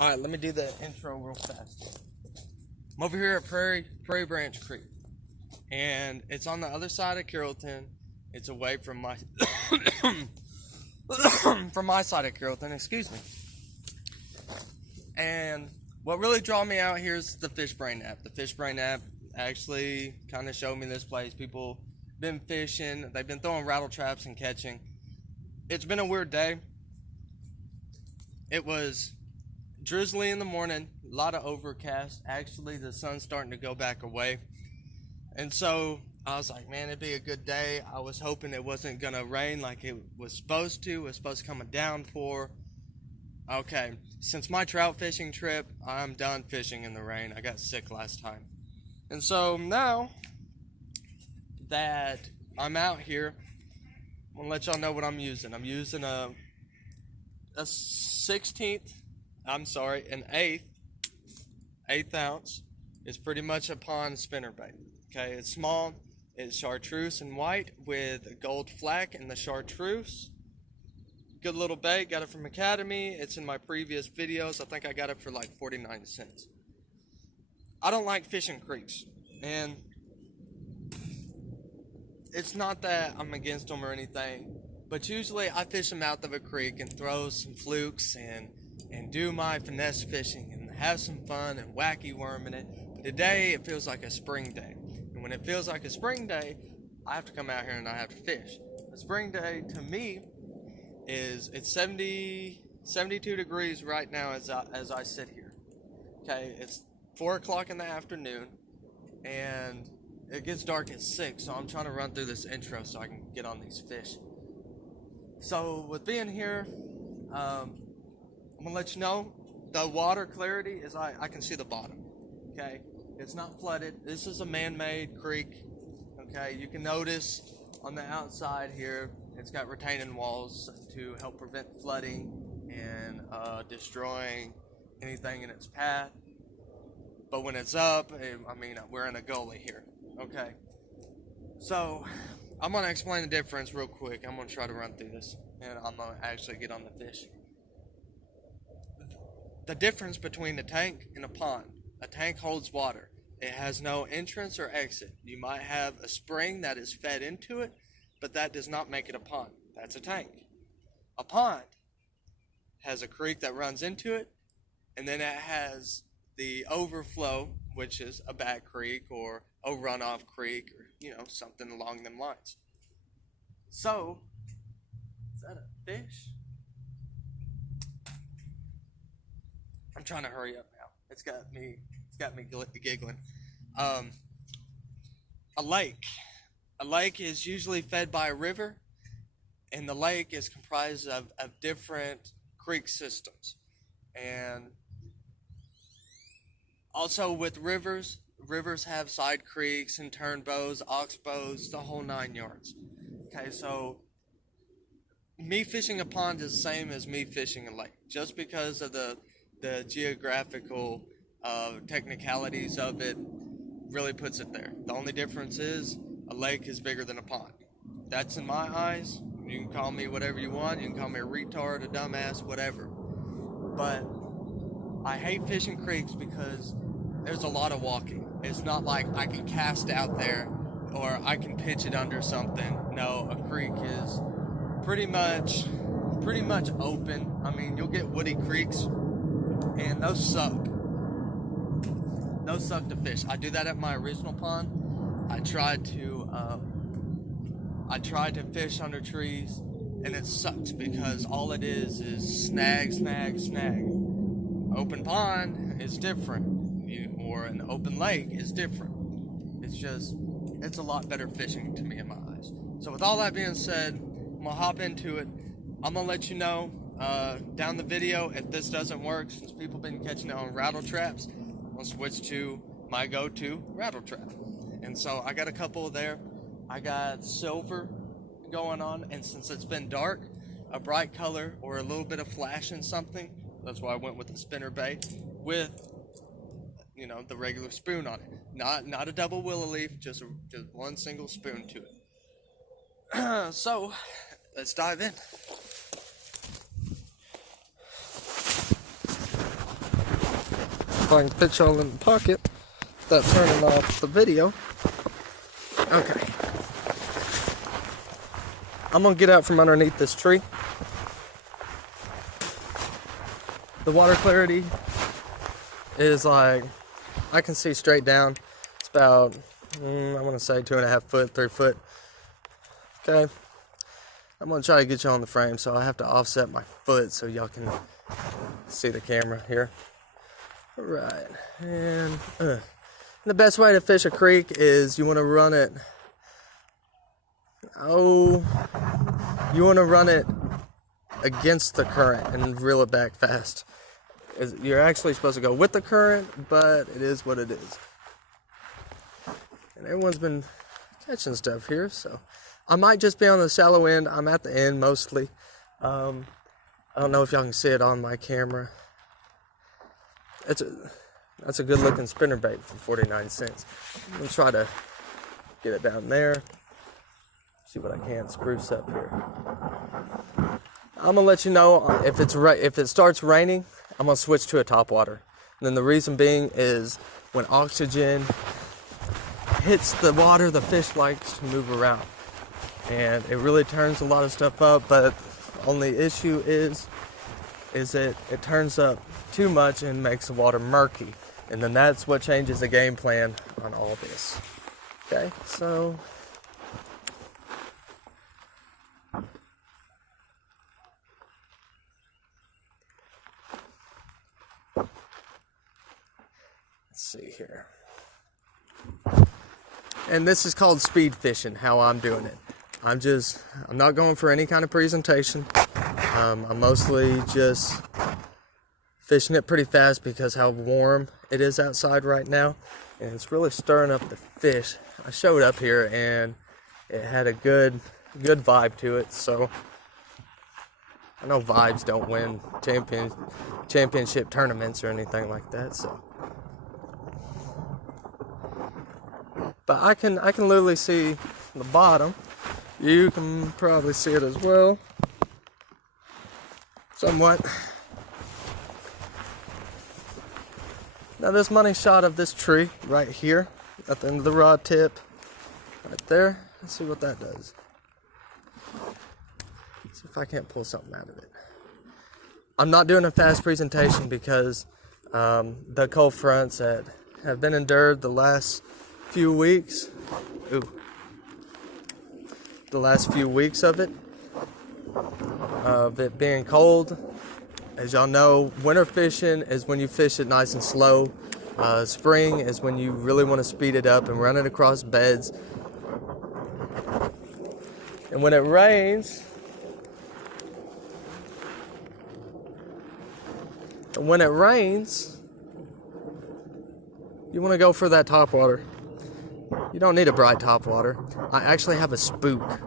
Alright, let me do the intro real fast. I'm over here at Prairie Branch Creek, and it's on the other side of Carrollton. It's away from my from my side of Carrollton, excuse me. And what really drew me out here is the Fish Brain app. The Fish Brain app actually kind of showed me this place. People been fishing, they've been throwing rattle traps and catching. It's been a weird day. It was drizzly in the morning, a lot of overcast. Actually, the sun's starting to go back away. And so I was like, man, it'd be a good day. I was hoping it wasn't going to rain like it was supposed to. It was supposed to come a downpour. Okay, since my trout fishing trip, I'm done fishing in the rain. I got sick last time. And so now that I'm out here, I'm going to let y'all know what I'm using. I'm using a 16th, an eighth ounce. It's pretty much a pond spinnerbait. Okay, it's small. It's chartreuse and white with a gold flack in the chartreuse. Good little bait. Got it from Academy. It's in my previous videos. I think I got it for like 49 cents. I don't like fishing creeks, and it's not that I'm against them or anything, but usually I fish them out of a creek and throw some flukes and do my finesse fishing and have some fun and wacky worming it. But today it feels like a spring day. And when it feels like a spring day, I have to come out here and I have to fish. A spring day to me it's 72 degrees right now as I sit here. Okay, it's 4 o'clock in the afternoon and it gets dark at 6, so I'm trying to run through this intro so I can get on these fish. So with being here, I'm gonna let you know the water clarity is I can see the bottom. Okay, it's not flooded. This is a man-made creek. Okay, you can notice on the outside here it's got retaining walls to help prevent flooding and destroying anything in its path. But when it's up, we're in a gully here. Okay, so I'm gonna explain the difference real quick. I'm gonna try to run through this and I'm gonna actually get on the fish. The difference between a tank and a pond. A tank holds water. It has no entrance or exit. You might have a spring that is fed into it, but that does not make it a pond. That's a tank. A pond has a creek that runs into it, and then it has the overflow, which is a back creek or a runoff creek or, something along them lines. So, is that a fish? I'm trying to hurry up now. It's got me giggling. A lake. A lake is usually fed by a river, and the lake is comprised of different creek systems. And also with rivers have side creeks and turnbows, oxbows, the whole 9 yards. Okay, so me fishing a pond is the same as me fishing a lake, just because of the geographical technicalities of it really puts it there. The only difference is a lake is bigger than a pond. That's in my eyes. You can call me whatever you want. You can call me a retard, a dumbass, whatever. But I hate fishing creeks because there's a lot of walking. It's not like I can cast out there or I can pitch it under something. No, a creek is pretty much open. I mean, you'll get woody creeks, and those suck. Those suck to fish. I do that at my original pond. I tried to fish under trees, and it sucks because all it is snag, snag, snag. Open pond is different, or an open lake is different. It's a lot better fishing to me in my eyes. So with all that being said, I'm gonna hop into it. I'm gonna let you know down the video if this doesn't work, since people been catching it on rattle traps. I'll switch to my go-to rattle trap. And so I got a couple there. I got silver going on, and since it's been dark, a bright color or a little bit of flash in something. That's why I went with the spinnerbait with the regular spoon on it. Not a double willow leaf, just one single spoon to it. So let's dive in. If I can fit y'all in the pocket without turning off the video. Okay. I'm gonna get out from underneath this tree. The water clarity is like, I can see straight down. It's about, I want to say 2.5 foot, 3 foot. Okay. I'm gonna try to get you on the frame, so I have to offset my foot so y'all can see the camera here. Right, and the best way to fish a creek is you want to run it. You want to run it against the current and reel it back fast. You're actually supposed to go with the current, but it is what it is. And everyone's been catching stuff here, so I might just be on the shallow end. I'm at the end mostly. I don't know if y'all can see it on my camera. That's a good looking spinnerbait for 49 cents. I'm gonna try to get it down there. See what I can spruce up here. I'm gonna let you know if it starts raining, I'm gonna switch to a topwater. And then the reason being is when oxygen hits the water, the fish likes to move around. And it really turns a lot of stuff up, but the only issue is it turns up too much and makes the water murky. And then that's what changes the game plan on all this. Okay, so let's see here. And this is called speed fishing, how I'm doing it. I'm not going for any kind of presentation. I'm mostly just fishing it pretty fast because how warm it is outside right now. And it's really stirring up the fish. I showed up here and it had a good vibe to it. So I know vibes don't win championship tournaments or anything like that. So, but I can literally see the bottom. You can probably see it as well, somewhat. Now this money shot of this tree right here at the end of the rod tip, right there. Let's see what that does. Let's see if I can't pull something out of it. I'm not doing a fast presentation because the cold fronts that have been endured the last few weeks. The last few weeks of it being cold. As y'all know, winter fishing is when you fish it nice and slow. Spring is when you really want to speed it up and run it across beds. And when it rains, you want to go for that topwater. You don't need a bright topwater. I actually have a spook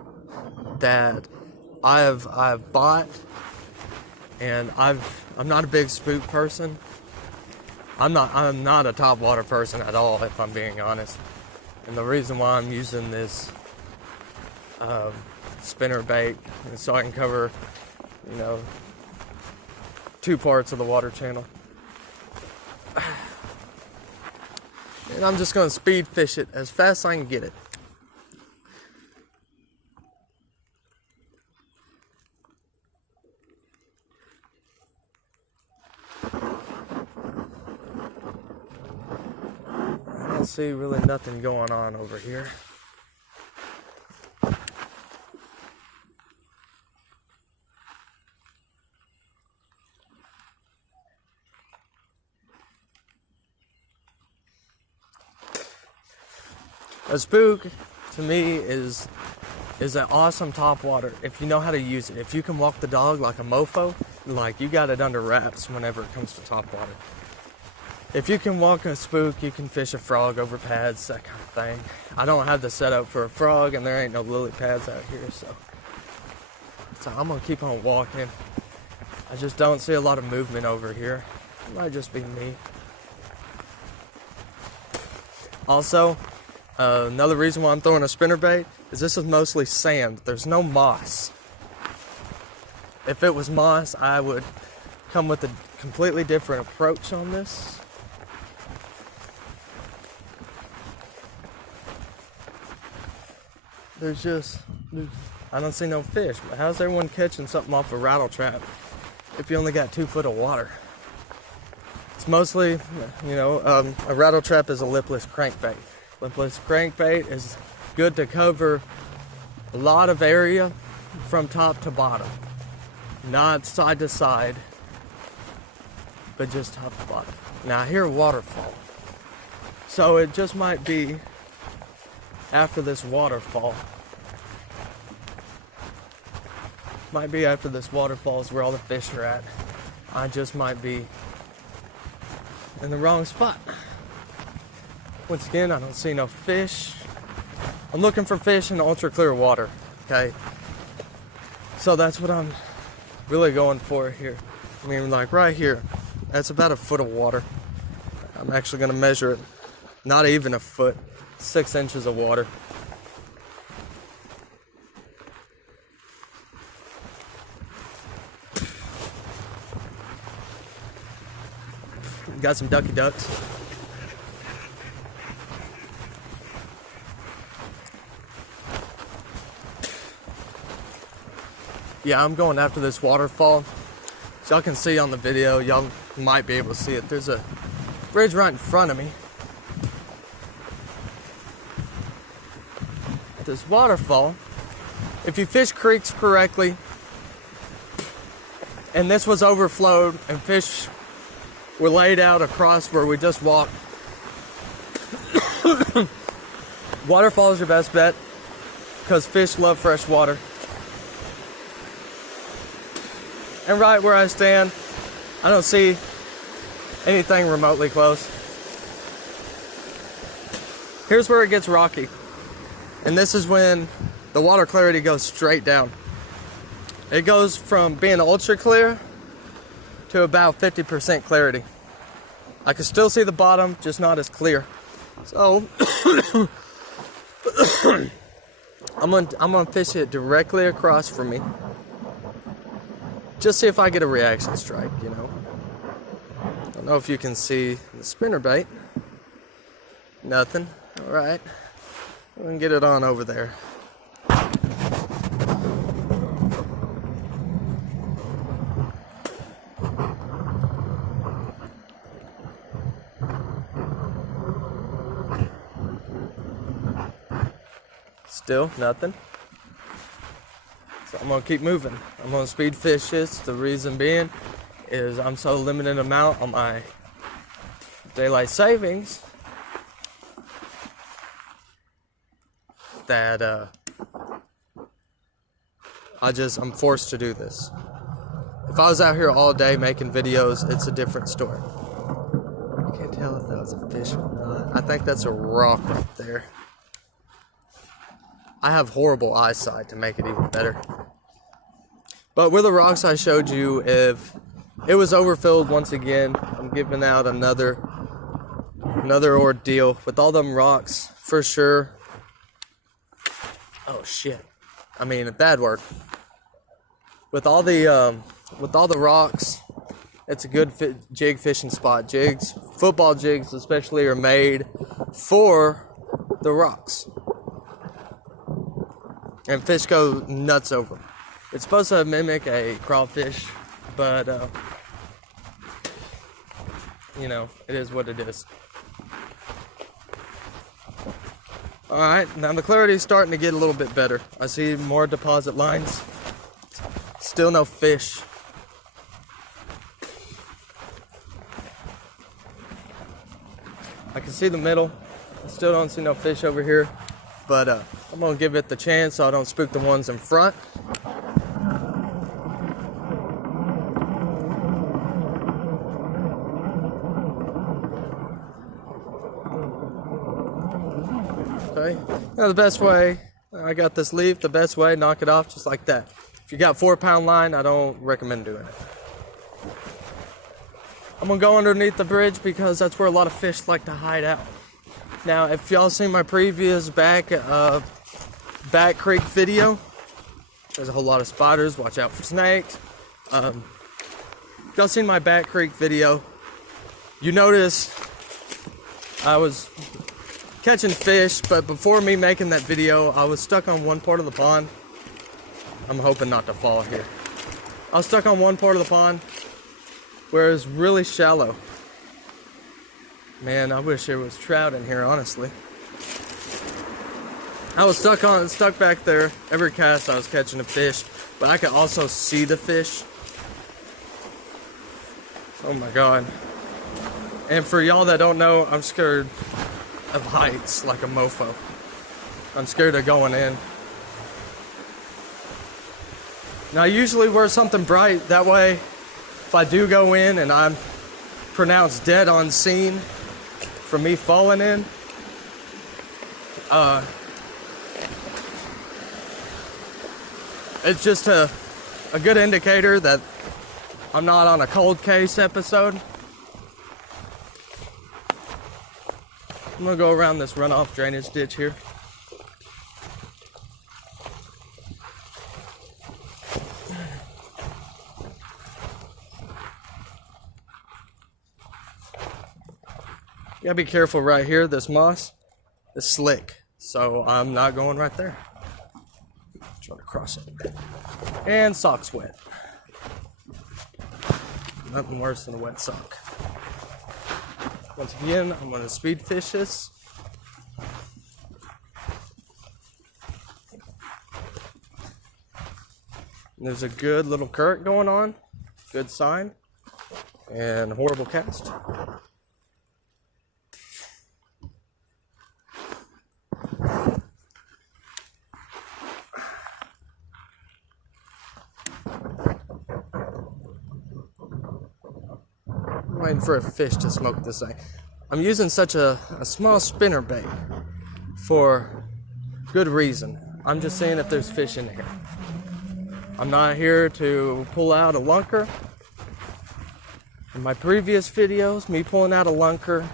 that I've bought, and I'm not a big spook person. I'm not a topwater person at all, if I'm being honest. And the reason why I'm using this spinner bait is so I can cover, 2 parts of the water channel. And I'm just going to speed fish it as fast as I can get it. I don't see really nothing going on over here. A spook, to me, is an awesome topwater if you know how to use it. If you can walk the dog like a mofo, like you got it under wraps whenever it comes to topwater. If you can walk a spook, you can fish a frog over pads, that kind of thing. I don't have the setup for a frog, and there ain't no lily pads out here, so I'm gonna keep on walking. I just don't see a lot of movement over here. It might just be me. Also, another reason why I'm throwing a spinnerbait is this is mostly sand. There's no moss. If it was moss, I would come with a completely different approach on this. I don't see no fish. But how's everyone catching something off a rattle trap if you only got 2 foot of water? It's mostly, a rattle trap is a lipless crankbait. Lipless crankbait is good to cover a lot of area from top to bottom. Not side to side, but just top to bottom. Now I hear a waterfall. So it just might be after this waterfall. Might be after this waterfall is where all the fish are at. I just might be in the wrong spot. Once again, I don't see no fish. I'm looking for fish in ultra clear water, okay? So that's what I'm really going for here. I mean, like right here, that's about 1 foot of water. I'm actually gonna measure it. Not even 1 foot, 6 inches of water. Got some ducky ducks. Yeah, I'm going after this waterfall. So y'all can see on the video, y'all might be able to see it. There's a bridge right in front of me. This waterfall, if you fish creeks correctly, and this was overflowed and fish were laid out across where we just walked, waterfall is your best bet because fish love fresh water. And right where I stand, I don't see anything remotely close. Here's where it gets rocky. And this is when the water clarity goes straight down. It goes from being ultra clear to about 50% clarity. I can still see the bottom, just not as clear. So I'm gonna fish it directly across from me. Just see if I get a reaction strike, I don't know if you can see the spinnerbait. Nothing. Alright. We can get it on over there. Still nothing. So I'm gonna keep moving. I'm gonna speed fish this. The reason being is I'm so limited amount on my daylight savings that I'm forced to do this. If I was out here all day making videos, it's a different story. I can't tell if that was a fish or not. I think that's a rock right there. I have horrible eyesight to make it even better. But with the rocks I showed you, if it was overfilled once again, I'm giving out another ordeal. With all them rocks, for sure. Oh shit. I mean, that'd work. With all the rocks, it's a good jig fishing spot. Jigs, football jigs especially, are made for the rocks. And fish go nuts over them. It's supposed to mimic a crawfish, but, it is what it is. Alright, now the clarity is starting to get a little bit better. I see more deposit lines. Still no fish. I can see the middle. Still don't see no fish over here. But I'm going to give it the chance so I don't spook the ones in front. Okay. Now the best way, I got this leaf, the best way, knock it off just like that. If you got 4-pound line, I don't recommend doing it. I'm going to go underneath the bridge because that's where a lot of fish like to hide out. Now, if y'all seen my previous Back Creek video, there's a whole lot of spiders. Watch out for snakes. If y'all seen my Back Creek video, you notice I was catching fish, but before me making that video, I was stuck on one part of the pond. I'm hoping not to fall here. I was stuck on one part of the pond where it was really shallow. Man, I wish there was trout in here, honestly. I was stuck back there. Every cast I was catching a fish, but I could also see the fish. Oh my God. And for y'all that don't know, I'm scared of heights like a mofo. I'm scared of going in. Now I usually wear something bright, that way if I do go in and I'm pronounced dead on scene from me falling in, it's just a good indicator that I'm not on a cold case episode. I'm gonna go around this runoff drainage ditch here. You gotta be careful right here. This moss is slick, so I'm not going right there. Try to cross it. And socks wet. Nothing worse than a wet sock. Once again, I'm gonna speed fish this. And there's a good little current going on. Good sign. And horrible cast. Waiting for a fish to smoke this thing. I'm using such a small spinner bait for good reason. I'm just seeing if there's fish in here. I'm not here to pull out a lunker. In my previous videos, me pulling out a lunker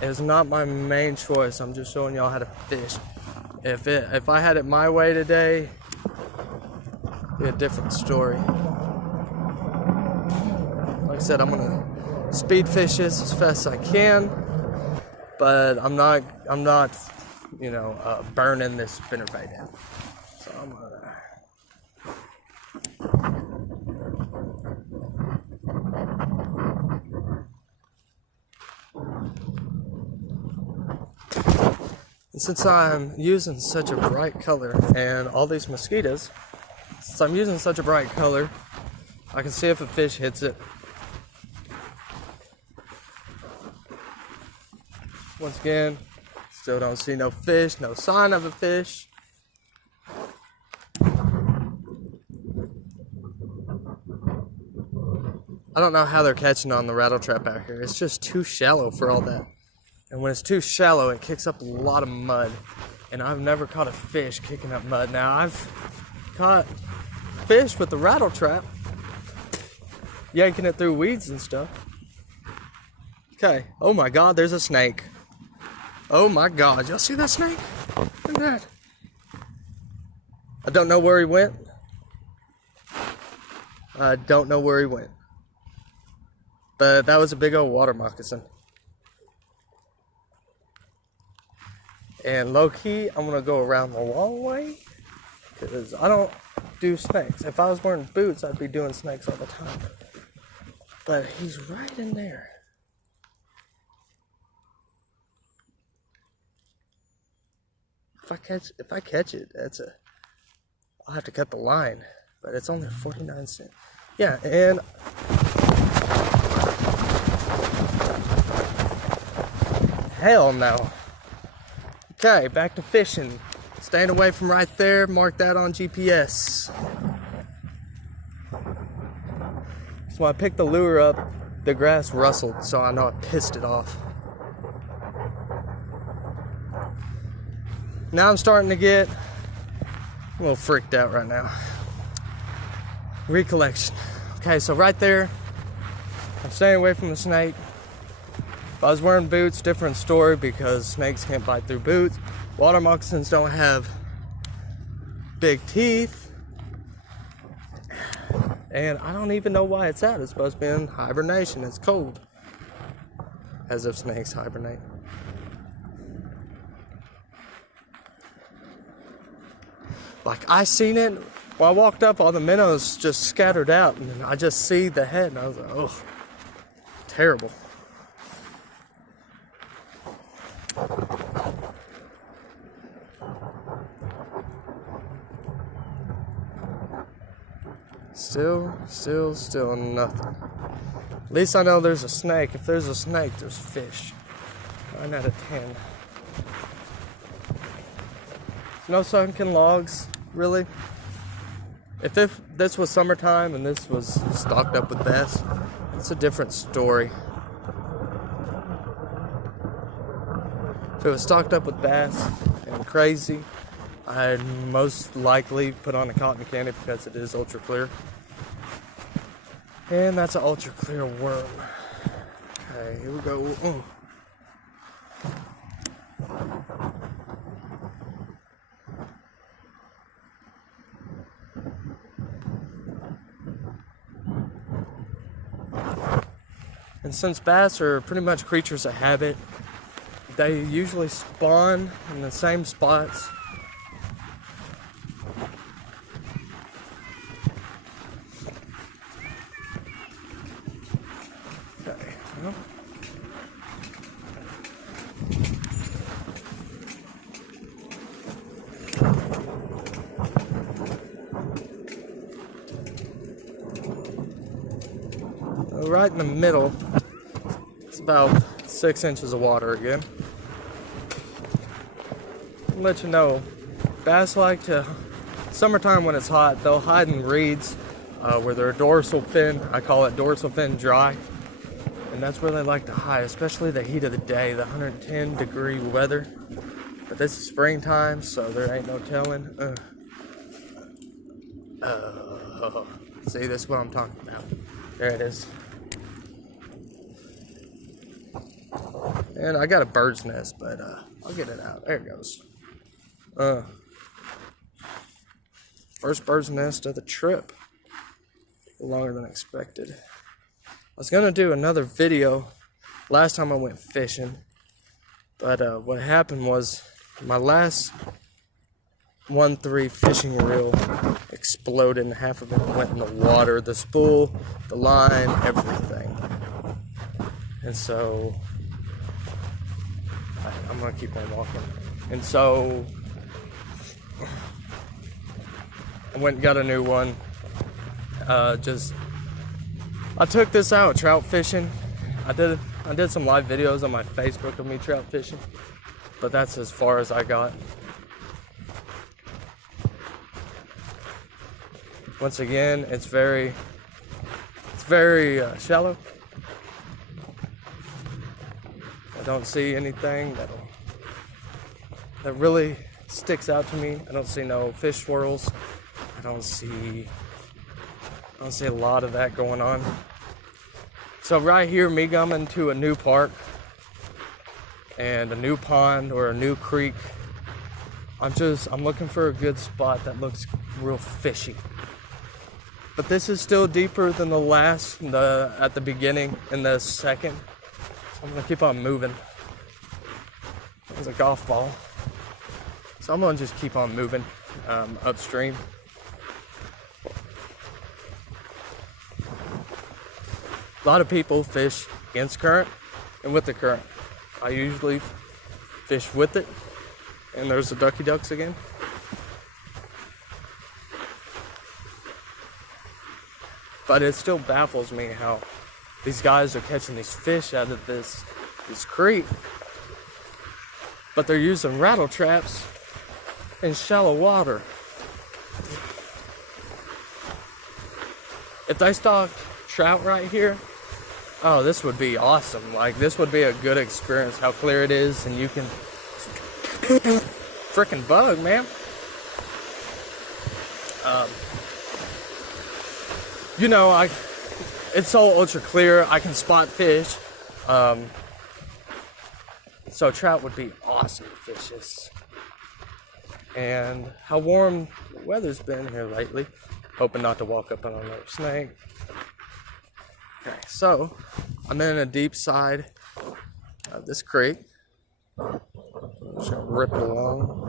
is not my main choice. I'm just showing y'all how to fish. If I had it my way today, it'd be a different story. Like I said, I'm gonna speed fish this as fast as I can, but I'm not, burning this spinner bait down. So I'm gonna. And since I'm using such a bright color and all these mosquitoes, since I'm using such a bright color, I can see if a fish hits it. Once again, still don't see no fish, no sign of a fish. I don't know how they're catching on the rattle trap out here. It's just too shallow for all that. And when it's too shallow, it kicks up a lot of mud. And I've never caught a fish kicking up mud. Now, I've caught fish with the rattle trap, yanking it through weeds and stuff. Okay, oh my God, there's a snake. Oh my God, y'all see that snake? Look at that. I don't know where he went. I don't know where he went. But that was a big old water moccasin. And low key, I'm gonna go around the long way because I don't do snakes. If I was wearing boots, I'd be doing snakes all the time. But he's right in there. If I catch it, I'll have to cut the line, but it's only 49 cents. Yeah, and hell no. Okay, back to fishing. Staying away from right there, mark that on GPS. So when I picked the lure up, the grass rustled, so I know I pissed it off. Now I'm starting to get a little freaked out right now. Recollection. Okay, so right there, I'm staying away from the snake. If I was wearing boots, different story because snakes can't bite through boots. Water moccasins don't have big teeth. And I don't even know why it's out. It's supposed to be in hibernation. It's cold. As if snakes hibernate. Like, I seen it. When I walked up, all the minnows just scattered out, and then I just see the head, and I was like, oh, terrible. Still nothing. At least I know there's a snake. If there's a snake, there's fish. 9 out of 10. No sunken logs, really. If this was summertime and this was stocked up with bass, it's a different story. If it was stocked up with bass and crazy, I'd most likely put on a cotton candy because it is ultra clear. And that's an ultra clear worm. Okay, here we go. And since bass are pretty much creatures of habit, they usually spawn in the same spots. Okay, well. Right in the middle, it's about 6 inches of water again. I'll let you know, bass like to, summertime when it's hot, they'll hide in reeds where their dorsal fin, I call it dorsal fin dry, and that's where they like to hide, especially the heat of the day, the 110 degree weather. But this is springtime, so there ain't no telling. See, this is what I'm talking about. There it is. And I got a bird's nest, but I'll get it out. There it goes. First bird's nest of the trip. Longer than expected. I was gonna do another video last time I went fishing, but what happened was my last 1-3 fishing reel exploded and half of it went in the water. The spool, the line, everything. And so I'm gonna keep on walking. And so I went and got a new one. I took this out trout fishing. I did some live videos on my Facebook of me trout fishing, but that's as far as I got. Once again, it's very shallow. I don't see anything that really sticks out to me. I don't see no fish swirls. I don't see a lot of that going on. So right here, me coming to a new park and a new pond or a new creek, I'm looking for a good spot that looks real fishy. But this is still deeper than the last, at the beginning and the second. I'm gonna keep on moving. It's a golf ball. So I'm gonna just keep on moving upstream. A lot of people fish against current and with the current. I usually fish with it. And there's the ducky ducks again. But it still baffles me how these guys are catching these fish out of this creek, but they're using rattle traps in shallow water. If they stocked trout right here, oh, this would be awesome. Like, this would be a good experience, how clear it is, and you can frickin' bug, man. You know, it's so ultra clear, I can spot fish. So trout would be awesome to fish this. And how warm the weather's been here lately. Hoping not to walk up on another snake. Okay, so I'm in a deep side of this creek. I'm just gonna rip it along.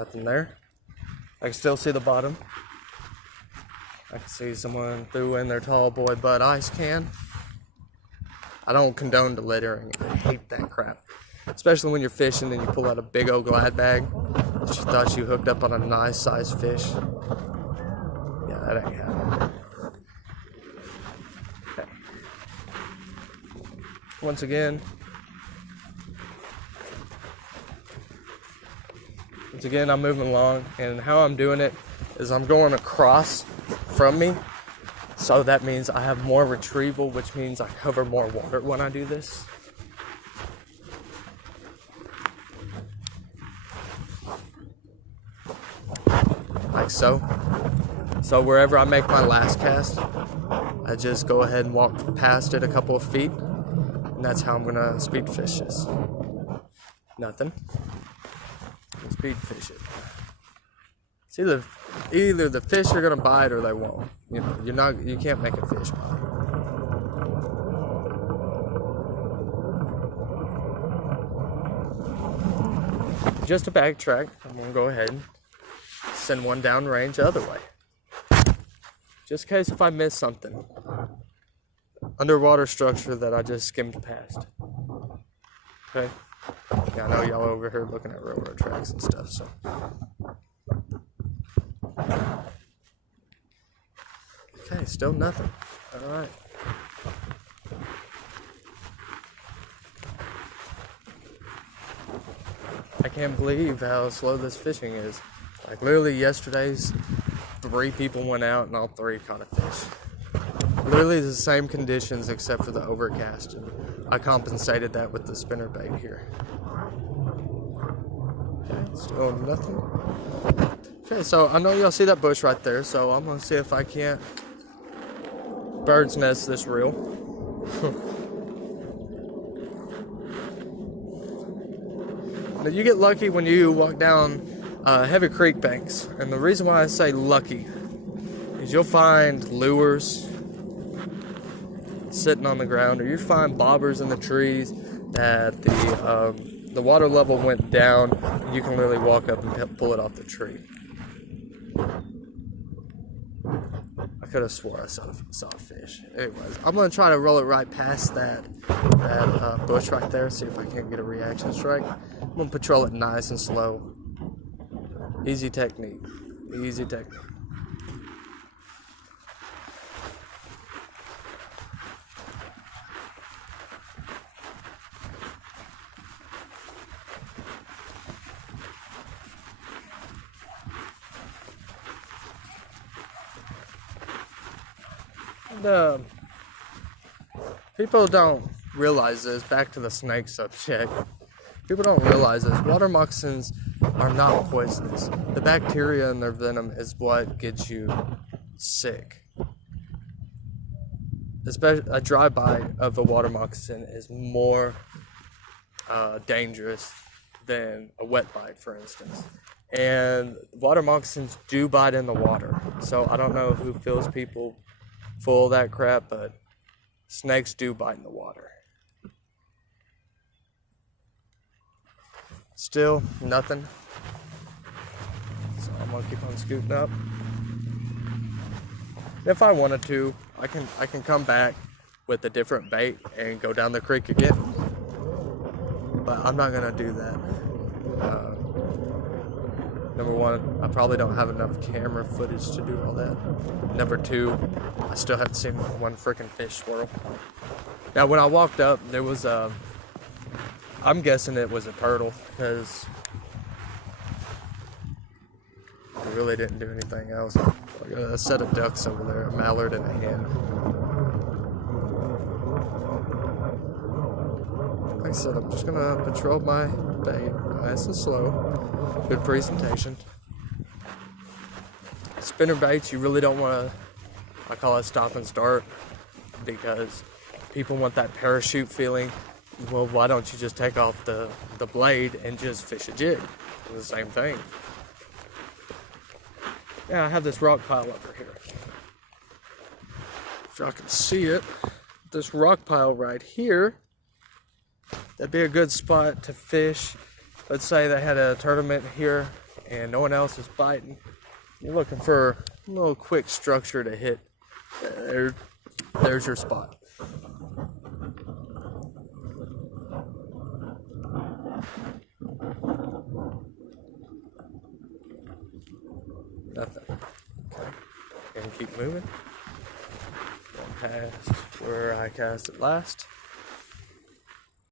Nothing there. I can still see the bottom. I can see someone threw in their tall boy Bud Ice can. I don't condone the littering. I hate that crap. Especially when you're fishing and you pull out a big old glad bag that you thought you hooked up on a nice sized fish. Yeah, that ain't happening. Okay. Once again, I'm moving along, and how I'm doing it is I'm going across from me, so that means I have more retrieval, which means I cover more water when I do this. Like so. So wherever I make my last cast, I just go ahead and walk past it a couple of feet, and that's how I'm gonna speed fish this. Nothing. Speed fish it. It's either the fish are gonna bite or they won't. You know, you can't make a fish bite. Just to backtrack, I'm gonna go ahead and send one downrange the other way. Just in case if I miss something. Underwater structure that I just skimmed past. Okay? Yeah, I know y'all over here looking at railroad tracks and stuff, so. Okay, still nothing. Alright. I can't believe how slow this fishing is. Like, literally yesterday's 3 people went out and all 3 caught a fish. Literally the same conditions except for the overcast. And I compensated that with the spinner bait here. Okay, still nothing. Okay, so I know y'all see that bush right there, so I'm gonna see if I can't bird's nest this reel. Now, you get lucky when you walk down heavy creek banks, and the reason why I say lucky is you'll find lures sitting on the ground, or you find bobbers in the trees that the water level went down, and you can literally walk up and pull it off the tree. I could have swore I saw a fish. Anyways, I'm gonna try to roll it right past that bush right there, see if I can't get a reaction strike. I'm gonna patrol it nice and slow. Easy technique. Easy technique. And, people don't realize this. Back to the snake subject. People don't realize this. Water moccasins are not poisonous. The bacteria in their venom is what gets you sick. Especially a dry bite of a water moccasin is more dangerous than a wet bite, for instance. And water moccasins do bite in the water. So I don't know who fills people full of that crap, but snakes do bite in the water. Still nothing. So I'm gonna keep on scooting up. If I wanted to, I can come back with a different bait and go down the creek again. But I'm not gonna do that. Number one, I probably don't have enough camera footage to do all that. Number two, I still haven't seen one freaking fish swirl. Now, when I walked up, there was I'm guessing it was a turtle, because I really didn't do anything else. I got a set of ducks over there, a mallard and a hen. Like I said, I'm just gonna patrol my bait nice and slow. Good presentation. Spinner baits, you really don't want to, I call it stop and start, because people want that parachute feeling. Well, why don't you just take off the blade and just fish a jig? It's the same thing. Yeah, I have this rock pile over here. If y'all can see it, this rock pile right here, that'd be a good spot to fish. Let's say they had a tournament here and no one else is biting, you're looking for a little quick structure to hit, there's your spot. Nothing. Okay. And keep moving. Going past where I cast it last.